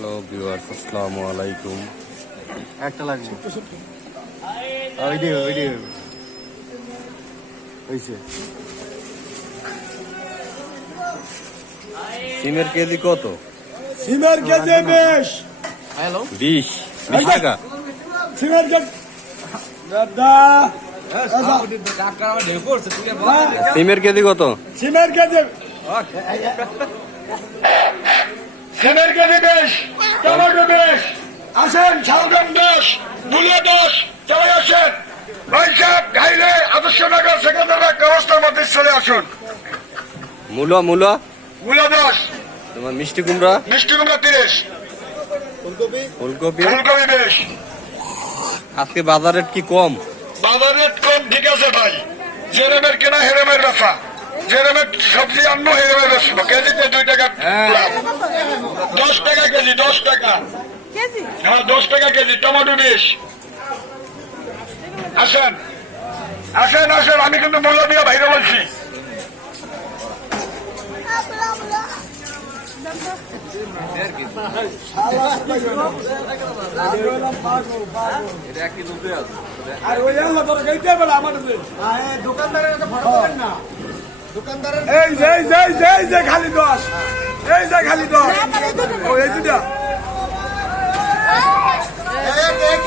Hello viewers, আসসালামু আলাইকুম। একটা লাগবে হইছে। সিমের কেজি কত? সিমের কেজি 20। হ্যালো 20 টাকা। সিমের কেজি দাদা সিমের কেজি কত? সিমের কেজি সিমের কেজি 20, টমেটো 20। আসেন শালগম 10, মূলা 10, চলে আসেন ভাই সাহেব। গাইলে আদর্শনগর সেকেন্দ্রাবাদ ব্যবস্থার মধ্যে চলে আসুন। মূলা মূলা মূলা 10, তোমার মিষ্টি কুমড়া, মিষ্টি কুমড়া 30, ফুলকপি ফুলকপি 20। আজকে বাজার রেট কি কম? বাজার রেট কম, ঠিক আছে ভাই। জেরেমের কেনা হেরেমের বেচা, জেরেমের সবজি আন্ন হেরেমের বেচবো। কেজিতে 2 টাকা লাভ। 10 টাকা কেজি, 10 টাকা। হ্যাঁ 10 টাকা কেজি। টমেটো 20। আসেন আসেন আসেন, আমি কিন্তু মূল্য দিয়ে বাইরে বলছি। আর ওই আল্লাহ তোর গাইতে বলে আমাদের দোকানদারের তো ভাড়া দেন না। দোকানদারের এই যে খালি 10, এই যে খালি 10, ও এই দুটা